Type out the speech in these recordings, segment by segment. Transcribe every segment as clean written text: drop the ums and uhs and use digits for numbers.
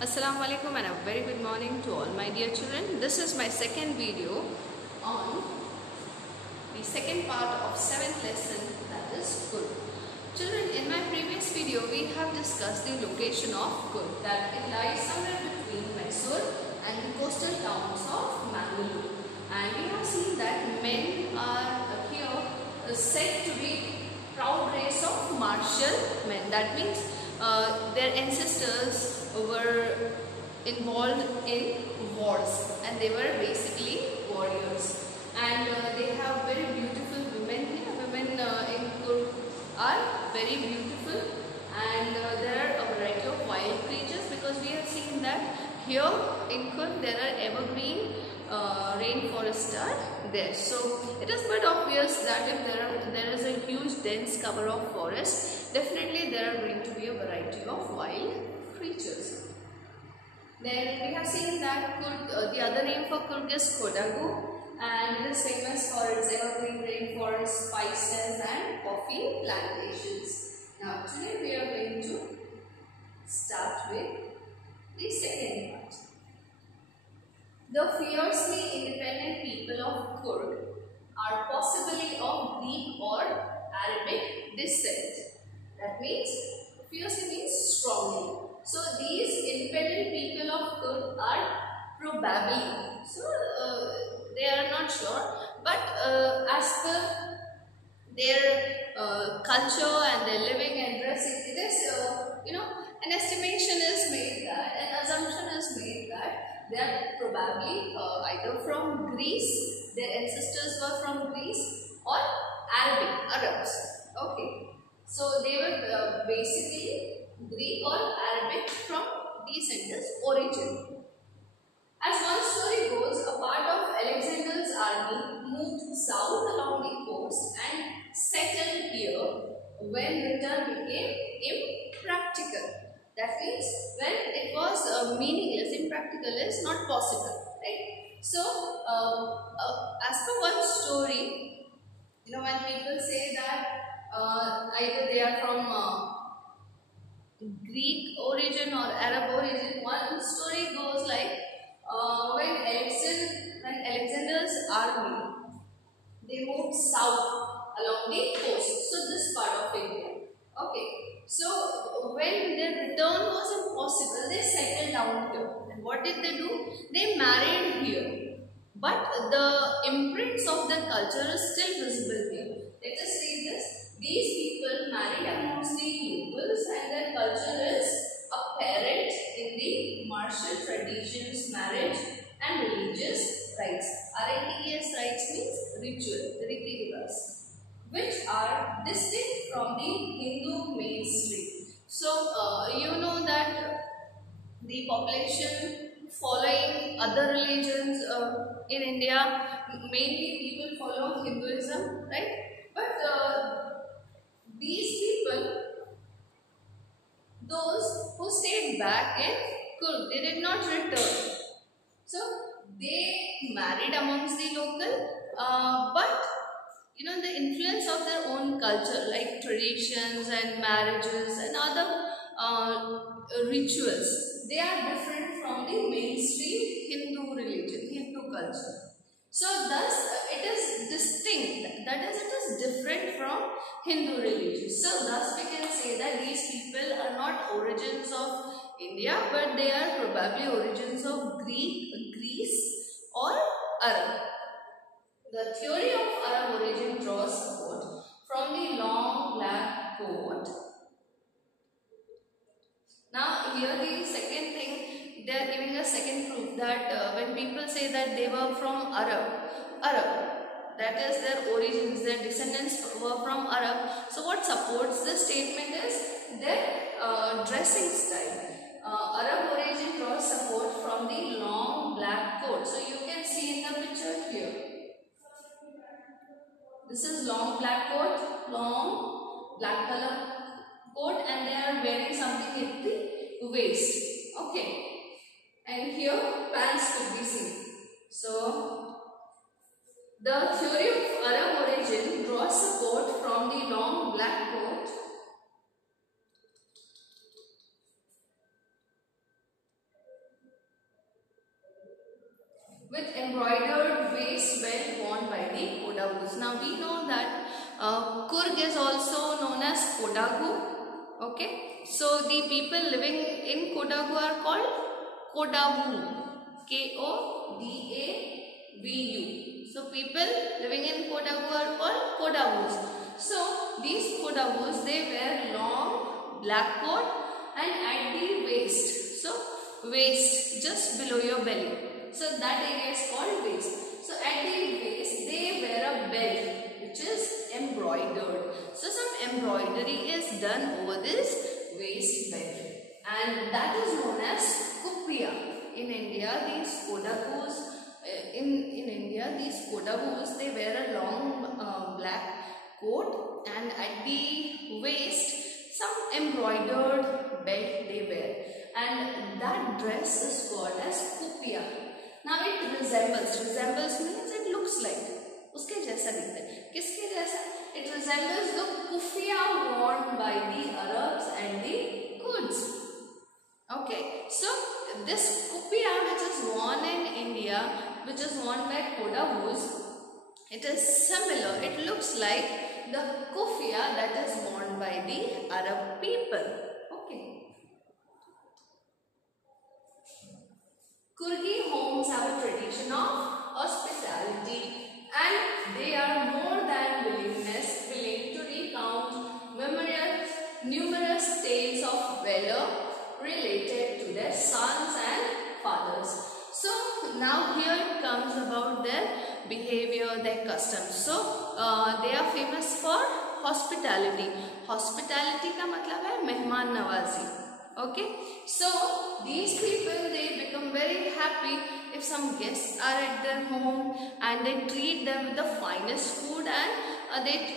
Assalamu alaikum and a very good morning to all my dear children. This is my second video on the second part of 7th lesson, that is Kurd. Children, in my previous video we have discussed the location of Kurd, that it lies somewhere between Mysore and the coastal towns of Mangalore. And we have seen that men are here said to be proud race of martial men. That means their ancestors were involved in wars and they were basically warriors, and they have very beautiful women here. Women in Kurd are very beautiful, and there are a variety of wild creatures, because we have seen that here in Kurd there are evergreen rainforests are there. So it is quite obvious that if there is a huge dense cover of forest, definitely there are going to be a variety of wild creatures. Then we have seen that Kurd, the other name for Kurd is Kodagu, and it is famous for its evergreen rainforests, spices and coffee plantations. Now today we are going to start with the second part. The fiercely independent people of Kurd are possibly of Greek or Arabic descent. That means, fiercely means strongly. So these independent people of Kurd are probably, so they are not sure, but as per their culture and their living and dressing, it is, an estimation is made that, an assumption is made that they are probably either from Greece, their ancestors were from Greece, or Arabs. Okay, so they were basically Greek or Arabic from descendants origin. As one story goes, a part of Alexander's army moved south along the coast and settled here when return became impractical. That means when it was meaningless, impractical is not possible, right? So, as per one story, when people say that either they are from Greek origin or Arab origin, one story goes like when Alexander's army, they moved south along the coast, so this part of India. Okay, so when their return was impossible, they settled down here. And what did they do? They married here, but the imprints of their culture is still visible here. Let us see this. These people married amongst the locals, and their culture is apparent in the martial traditions, marriage and religious rites. RITES rites means ritual, riti rivas, which are distinct from the Hindu mainstream. So, you know that the population following other religions in India, mainly people follow Hinduism, right? But these people, those who stayed back in Kurd, they did not return. So they married amongst the local, but the influence of their own culture, like traditions and marriages and other rituals, they are different from the mainstream Hindu religion, Hindu culture. So thus it is distinct, that is, it is different from Hindu religion. So thus we can say that these people are not origins of India, but they are probably origins of Greece or Arab. The theory of Arab origin draws support from the long black coat. Now here the second thing, they are giving a second proof that when people say that they were from Arab, that is their origins, their descendants were from Arab. So what supports this statement is their dressing style. Arab origin draws support from the long black coat. So you can see in the picture here. This is long black coat, long black color coat, and they are wearing something at the waist. Okay, and here pants could be seen. So the theory of Arab origin draws support from the long black coat with embroidered waist belt worn by the Kodavus. Now we know that Kurg is also known as Kodagu. Okay, so the people living in Kodagu are called Kodavu. Kodavu. So people living in Kodagu are called Kodavus. So these Kodavus, they wear long black coat and at the waist. So waist just below your belly. So that area is called waist. So at the waist they wear a belt which is embroidered. So some embroidery is done over this waist belt, and that is known as kupiya. In India, these Kodavus, they wear a long black coat, and at the waist some embroidered belt they wear, and that dress is called as kupiya. Now it resembles means it looks like, उसके जैसा दिखता है. किसके जैसा? It resembles the kufiya worn by the Arabs and the Kurds. Okay, so this kufiya which is worn in India, which is worn by Kodavus, it is similar. It looks like the kufiya that is worn by the Arab people. Okay. Kurgi homes have a tradition of hospitality, and they are more than willing to recount numerous tales of valor related to their sons and fathers. So now here comes about their behavior, their customs. So they are famous for hospitality. Hospitality का मतलब है मेहमान नवाजी. Okay, so these people, they become very happy if some guests are at their home, and they treat them with the finest food, and they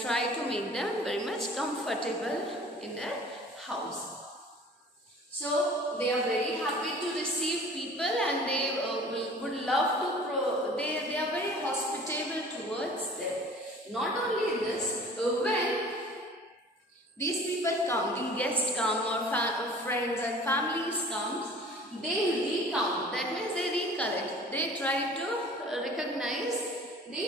try to make them very much comfortable in their house. So they are very happy to receive people, and they would love to they are very hospitable towards them. Not only this, when these people come, the guests come, or friends and families comes, they recount. That means they recollect. They try to recognize the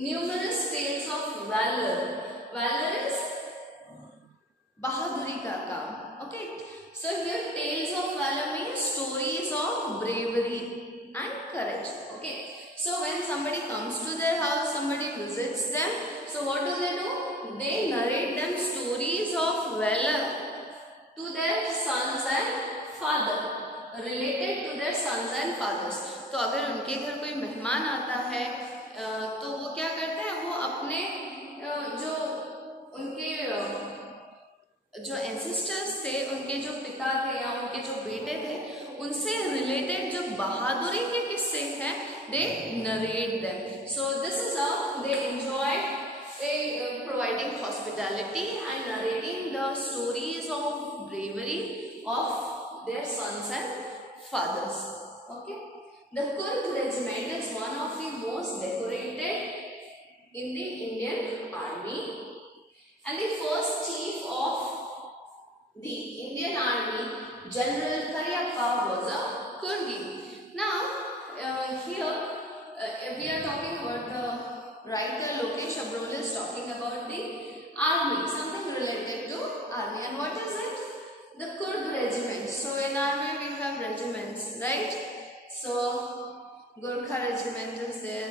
numerous tales of valor. Valor is bahaduri ka kaam. Okay. So here tales of valor means stories of bravery and courage. Okay. So when somebody comes to their house, somebody visits them. So what do? They narrate them stories of valor to their sons and father, related to their sons and fathers. तो अगर उनके घर कोई मेहमान आता है तो वो क्या करते हैं, वो अपने जो उनके जो एंसेस्टर्स थे, उनके जो पिता थे या उनके जो बेटे थे, उनसे रिलेटेड जो बहादुरी के किस्से हैं, they narrate them. So this is how they enjoy providing hospitality and narrating the stories of bravery of their sons and fathers. Okay, the Kurd regiment is one of the most decorated in the Indian army, and the first chief of the Indian army, General Cariappa, was a Kurdi. Now here we are talking about the writer Lokesh Abrol is talking about the army, something related to army. And what is it? The Kurd regiment. So in army we have regiments, right? So Gorkha regiment is there.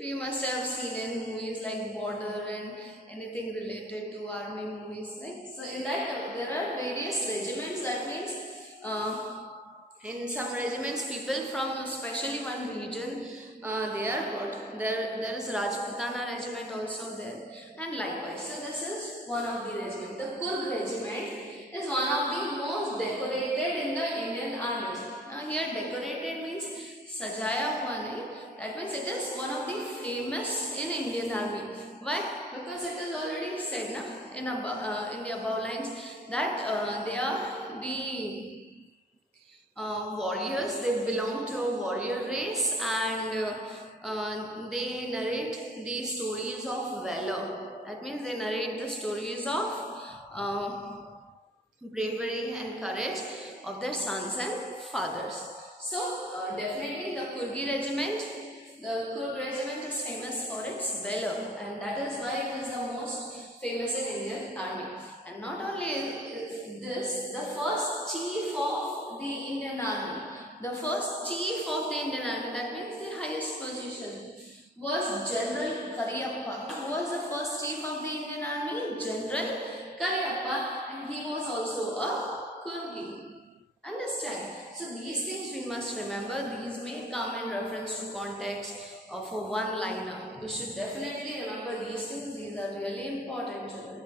You must have seen in movies like Border and anything related to army movies, right? So in that there are various regiments. That means in some regiments people from especially one region, they are good. There is Rajputana regiment also there, and likewise. So this is one of the regiment. The Kurd regiment is one of the most decorated in the Indian army. Now here decorated means sajaya hua nahi. That means it is one of the famous in Indian army. Why? Because it is already said na in the above lines that they are the warriors. They belong to a warrior race, and they narrate the stories of valor. That means they narrate the stories of bravery and courage of their sons and fathers. So definitely the Kurgi regiment, the Kurg regiment is famous for its valor, and that is why it is the most famous in Indian army. And not only this, the first chief of the Indian army, the first chief of the Indian army, that means the highest position, was General Cariappa. Who was the first chief of the Indian army? General Cariappa, and he was also a Kurgi. Understand? So these things we must remember. These may come in reference to context or for one liner. We should definitely remember these things. These are really important, children.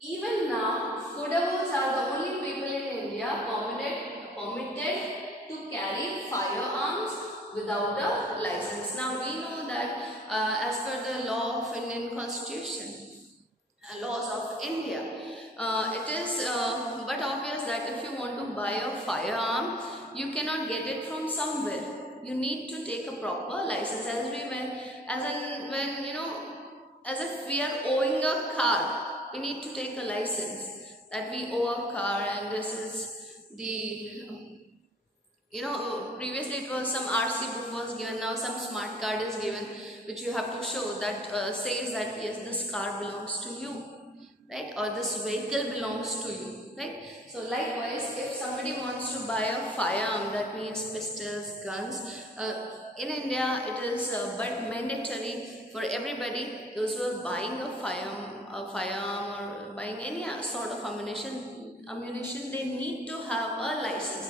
Even now, Kodavus are the only people in India permitted to carry firearms without a license. Now we know that as per the law of Indian Constitution, laws of India, it is but obvious that if you want to buy a firearm, you cannot get it from somewhere. You need to take a proper license, as if we are owing a car. We need to take a license that we owe a car, and this is the, previously it was some RC book was given, now some smart card is given, which you have to show that says that yes, this car belongs to you, right, or this vehicle belongs to you, right. So likewise, if somebody wants to buy a firearm, that means pistols, guns, in India it is but mandatory for everybody, those who are buying a firearm or buying any sort of ammunition, they need to have a license.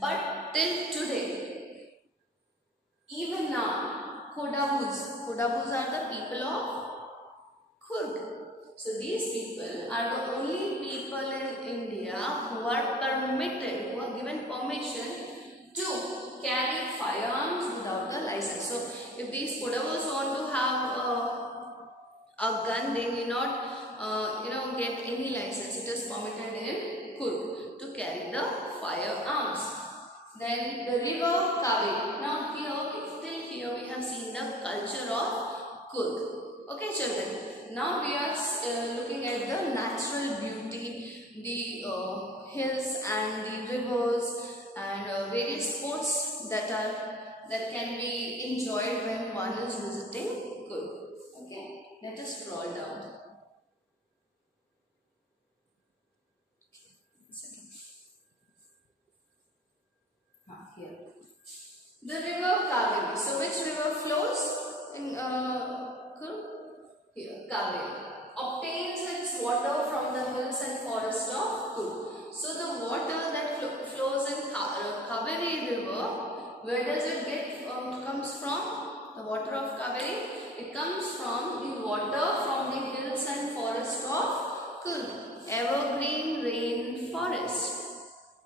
But till today, even now, Kodavus are the people of Kurg. So these people are the only people in India who are permitted, who are given permission to carry firearms without a license. So if these Kodavus want to have a gun, they need not get any license. It is permitted in Kurg to carry the firearms. Then the river Kaveri. Now till here we have seen the culture of Kurg. Okay, children. Now we are looking at the natural beauty, the hills and the rivers and various sports that can be enjoyed when one is visiting Kurg. Okay, let us scroll down. Here. The river Kaveri. So which river flows in Kurg? Here, Kaveri. Obtains its water from the hills and forests of Kurg. So the water that flows in Kaveri river, where does it comes from? The water of Kaveri, it comes from the water from the hills and forests of Kurg, evergreen rain forest.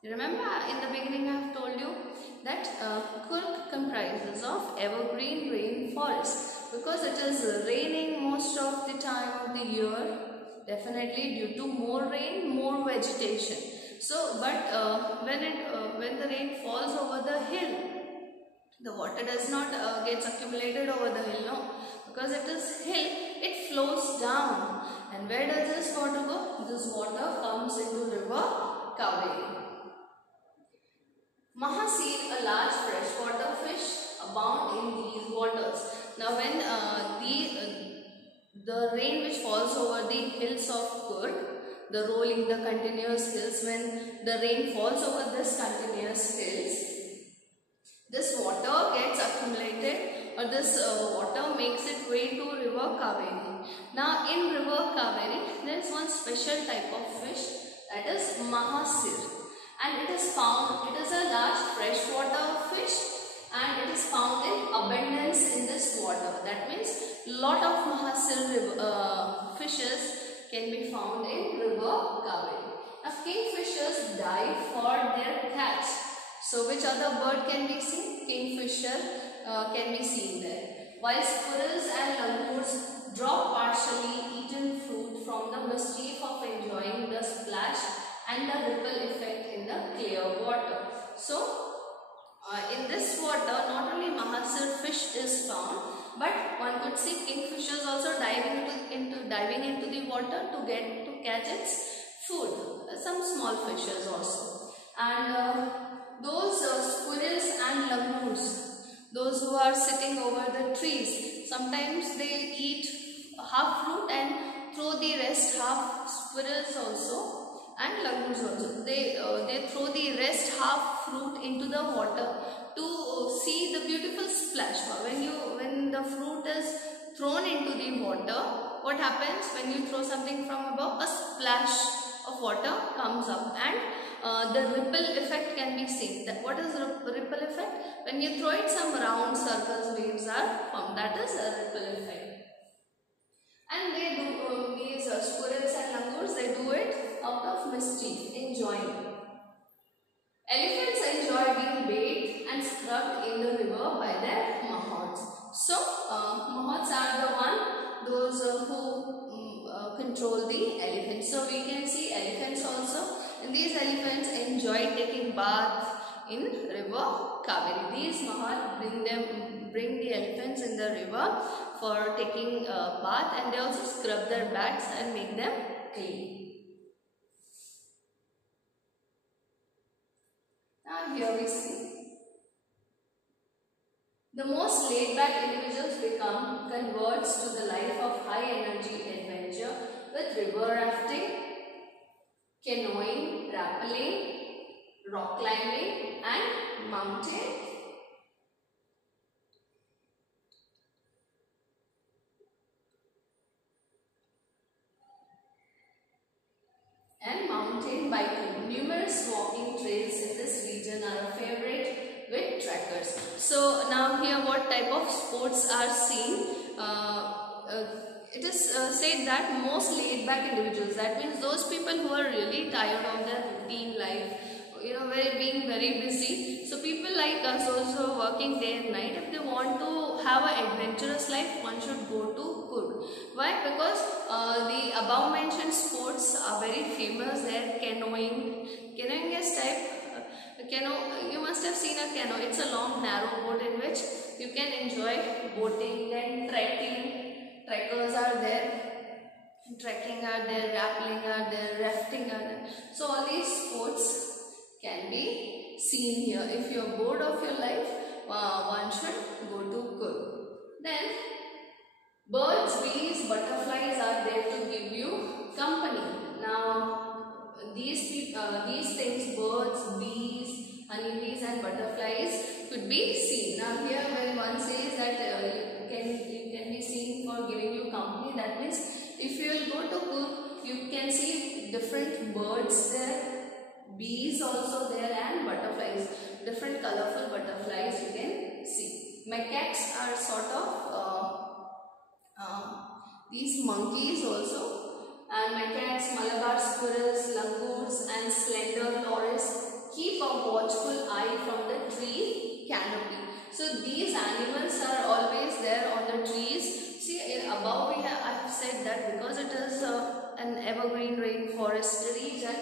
You remember in the beginning I have told you that Kurg comprises of evergreen rain forest, because it is raining most of the time of the year, definitely due to more rain, more vegetation. So but when the rain falls over the hill, the water does not gets accumulated over the hill, no, because it is hill, it flows down. And where does this water go? This water comes into river Kaveri. Mahasir, a large freshwater fish, abound in these waters. Now when the rain which falls over the hills of Kurg, the rolling, the continuous hills, when the rain falls over this continuous hills, this water gets accumulated, or this water makes its way to river Kaveri. Now in river Kaveri, there is one special type of fish, that is Mahasir. And it is found, it is a large freshwater fish, and it is found in abundance in this water. That means lot of Mahasir fishes can be found in river Kaveri. Now kingfishers dive for their catch. So which other bird can be seen? Kingfisher can be seen there. While squirrels and langurs drop partially eaten fruit from the mischief of enjoying the splash and the ripple effect in the clear water. So in this water, not only Mahasir fish is found, but one could see kingfishers also diving into the water to catch its food. Some small fishes also, and those those who are sitting over the trees, sometimes they eat half fruit and throw the rest half. Squirrels also and langurs also, they throw the rest half fruit into the water to see the beautiful splash. When the fruit is thrown into the water, what happens when you throw something from above? A splash of water comes up, and the ripple effect can be seen. What is ripple effect? When you throw it, some round circles, waves are formed. That is a ripple effect. And they do these squirrels and langurs, they do it out of mischief, enjoying. Elephants enjoy being bathed and scrubbed in the river by their mahots. So, mahots are the one, those who control the elephants. So, we can see elephants also, and these elephants enjoy taking bath in river Kaveri. These mahots bring the elephants in the river for taking a bath, and they also scrub their backs and make them clean. Now here we see the most laid back individuals become converts to the life of high energy adventure with river rafting, canoeing, rappelling, rock climbing and mountain biking. Numerous walking trails in this region are a favorite with trekkers. So now here what type of sports are seen? It is said that most laid back individuals, that means those people who are really tired of their routine life, being very busy. So people like us also working day and night, if they want to have an adventurous life, one should go to Coorg. Why? Because the above mentioned sports are very famous there. Canoeing is type canoe. You must have seen a canoe. It's a long narrow boat in which you can enjoy boating. Then trekking, trekkers are there. Trekking are there, rappelling are there, rafting are there. So all these sports can be seen here. If you are bored of your life, one should go to Coorg. Then birds, bees, butterflies are there to give you company. Now these things, birds, bees, honeybees and butterflies could be seen. Now here when one says that you can be seen for giving you company, that means if you will go to Coorg, you can see different birds there, bees also there and butterflies, different colorful butterflies you can see. Macaques are sort of these monkeys also, and macaques, Malabar squirrels, langurs and slender loris keep a watchful eye from the tree canopy. So these animals are always there on the trees. See above I have said that because it is an evergreen rainforest region,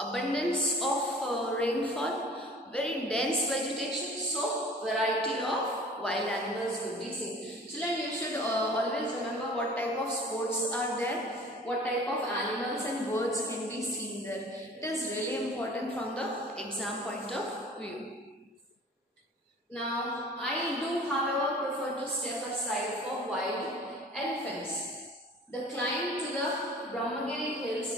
abundance of rainfall, very dense vegetation, so variety of wild animals will be seen. Children, you should always remember what type of sports are there, what type of animals and birds can be seen there. It is really important from the exam point of view. Now, I do however prefer to step aside for wild elephants. The climb to the Brahmagiri hills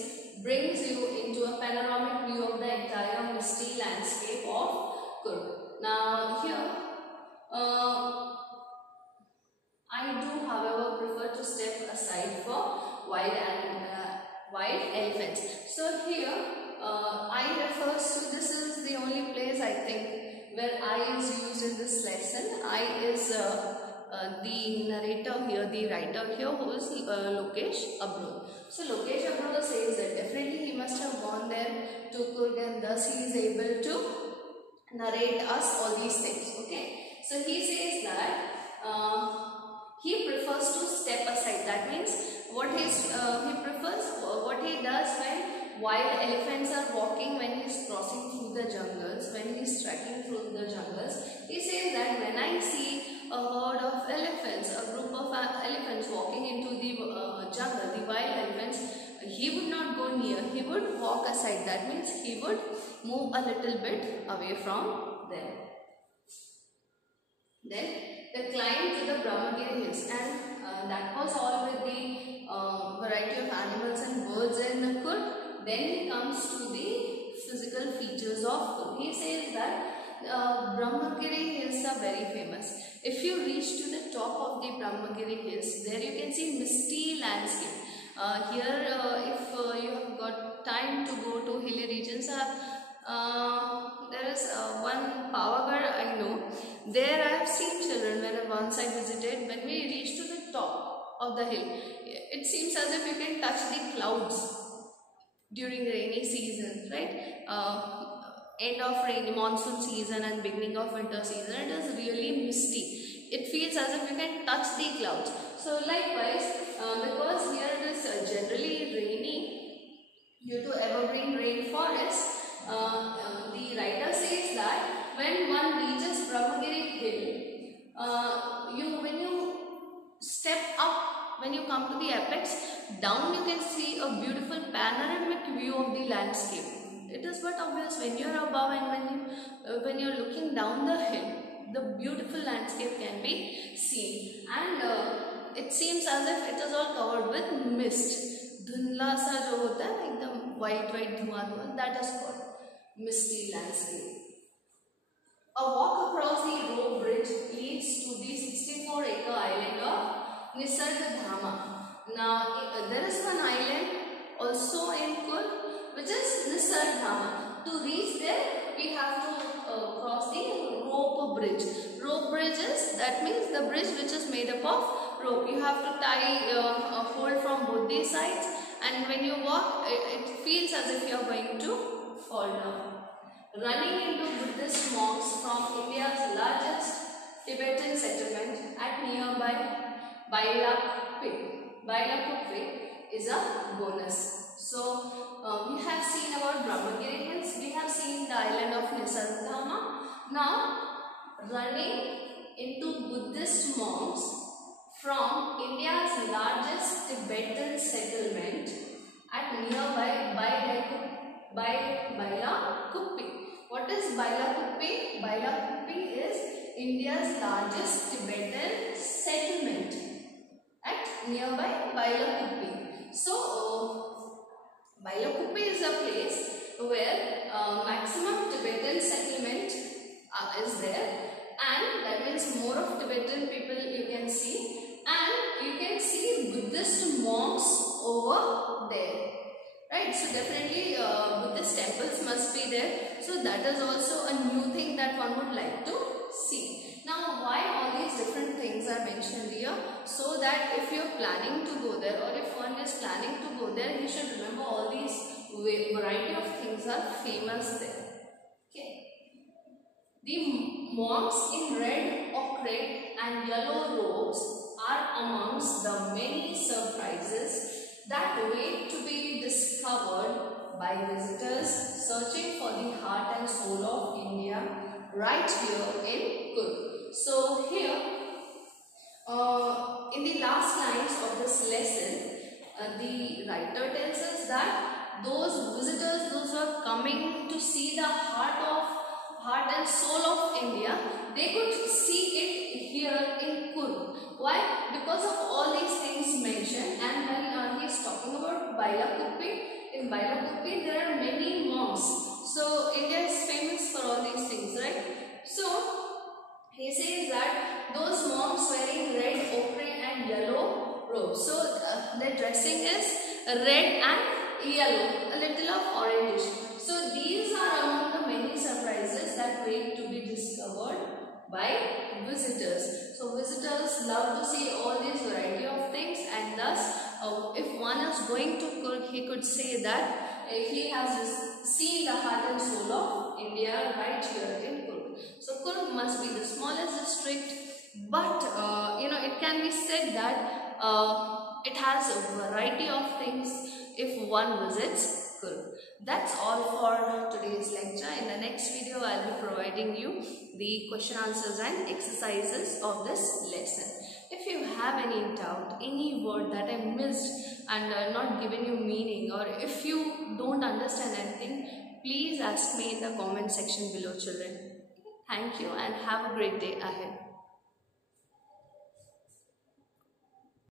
brings you into a panoramic view of the entire misty landscape of Coorg. Now here, I do however prefer to step aside for wild elephants. So here, I refers to, this is the only place I think where I is used in this lesson. I is the narrator here, the writer here, who is Lokesh Abrol. So Lokesh Abrol says that definitely he must have gone there to Coorg, and thus he is able to narrate us all these things. Okay, so he says that he prefers to step aside. That means what he prefers, what he does when wild elephants are walking, when he is crossing through the jungles, when he is trekking through the jungles, he says that when I see a herd of elephants, a group of elephants walking into the jungle, the wild elephants, he would not go near, he would walk aside. That means he would move a little bit away from them. Then the climb to the Brahmagiri hills, and that was all with the variety of animals and birds in the Coorg. Then he comes to the physical features of Coorg. He says that Brahmagiri hills are very famous. If you reach to the top of the Brahmagiri hills, there you can see misty landscape. Here, if you have got time to go to hilly regions, there is one Pavagadh I know. There I have seen children when once I visited. When we reach to the top of the hill, it seems as if you can touch the clouds during rainy season, right? End of rainy monsoon season and beginning of winter season, it is really misty. It feels as if you can touch the clouds. So likewise, because here it is generally rainy due to evergreen rainforest, the writer says that when one reaches Brahmagiri hill, when you step up, when you come to the apex, down you can see a beautiful panoramic view of the landscape. It is but obvious when you are above and when you are looking down the hill, the beautiful landscape can be seen, and it seems as if it is all covered with mist. Dhundla sa jo hota hai, ekdam white dhuma, that is called misty landscape. A walk across the rope bridge leads to the 64-acre island of Nisargdhama. Now there is one island also in Coorg which is Nisargdhama. To reach there, we have to cross the rope bridge. Rope bridges, that means the bridge which is made up of rope. You have to tie a hold from both these sides, and when you walk, it feels as if you are going to fall down. Running into Buddhist monks from India's largest Tibetan settlement at nearby Bailakuppi is a bonus. So, we have seen about Brahmagiri hills, we have seen the island of Nisargdhama. Now, running into Buddhist monks from India's largest Tibetan settlement at nearby Bailakuppi. What is Bailakuppi? Bailakuppi is India's largest Tibetan settlement at nearby Bailakuppi. So, Bailakuppi is a place where maximum Tibetan settlement is there, and that means more of Tibetan people you can see, and you can see Buddhist monks over there, right? So definitely Buddhist temples must be there. So that is also a new thing that one would like to see. Now, why all these different things are mentioned here? So that if you are planning to go there, or if one is planning to go there, he should remember all these variety of things are famous there. Okay. The monks in red, ochre and yellow robes are amongst the many surprises that wait to be discovered by visitors searching for the heart and soul of India right here in Coorg. So here, in the last lines of this lesson, the writer tells us that those visitors, those who are coming to see the heart and soul of India, they could see it here in Coorg. Why? Because of all these things mentioned. And when he is talking about Bailakuppi, in Bailakuppi there are many monks. So India is famous for all these things, right? So he says that those monks wearing red, ochre and yellow robes. So their dressing is red and yellow, a little of orangish. So these are among the many surprises that wait to be discovered by visitors. So visitors love to see all these variety of things, and thus if one is going to Coorg, he could say that he has seen the heart and soul of India right here in Coorg. So Coorg must be the smallest district, but it can be said that it has a variety of things if one visits Coorg. That's all for today's lecture. In the next video, I'll be providing you the question answers and exercises of this lesson. If you have any doubt, any word that I missed and not given you meaning, or if you don't understand anything, please ask me in the comment section below, children. Thank you and have a great day ahead.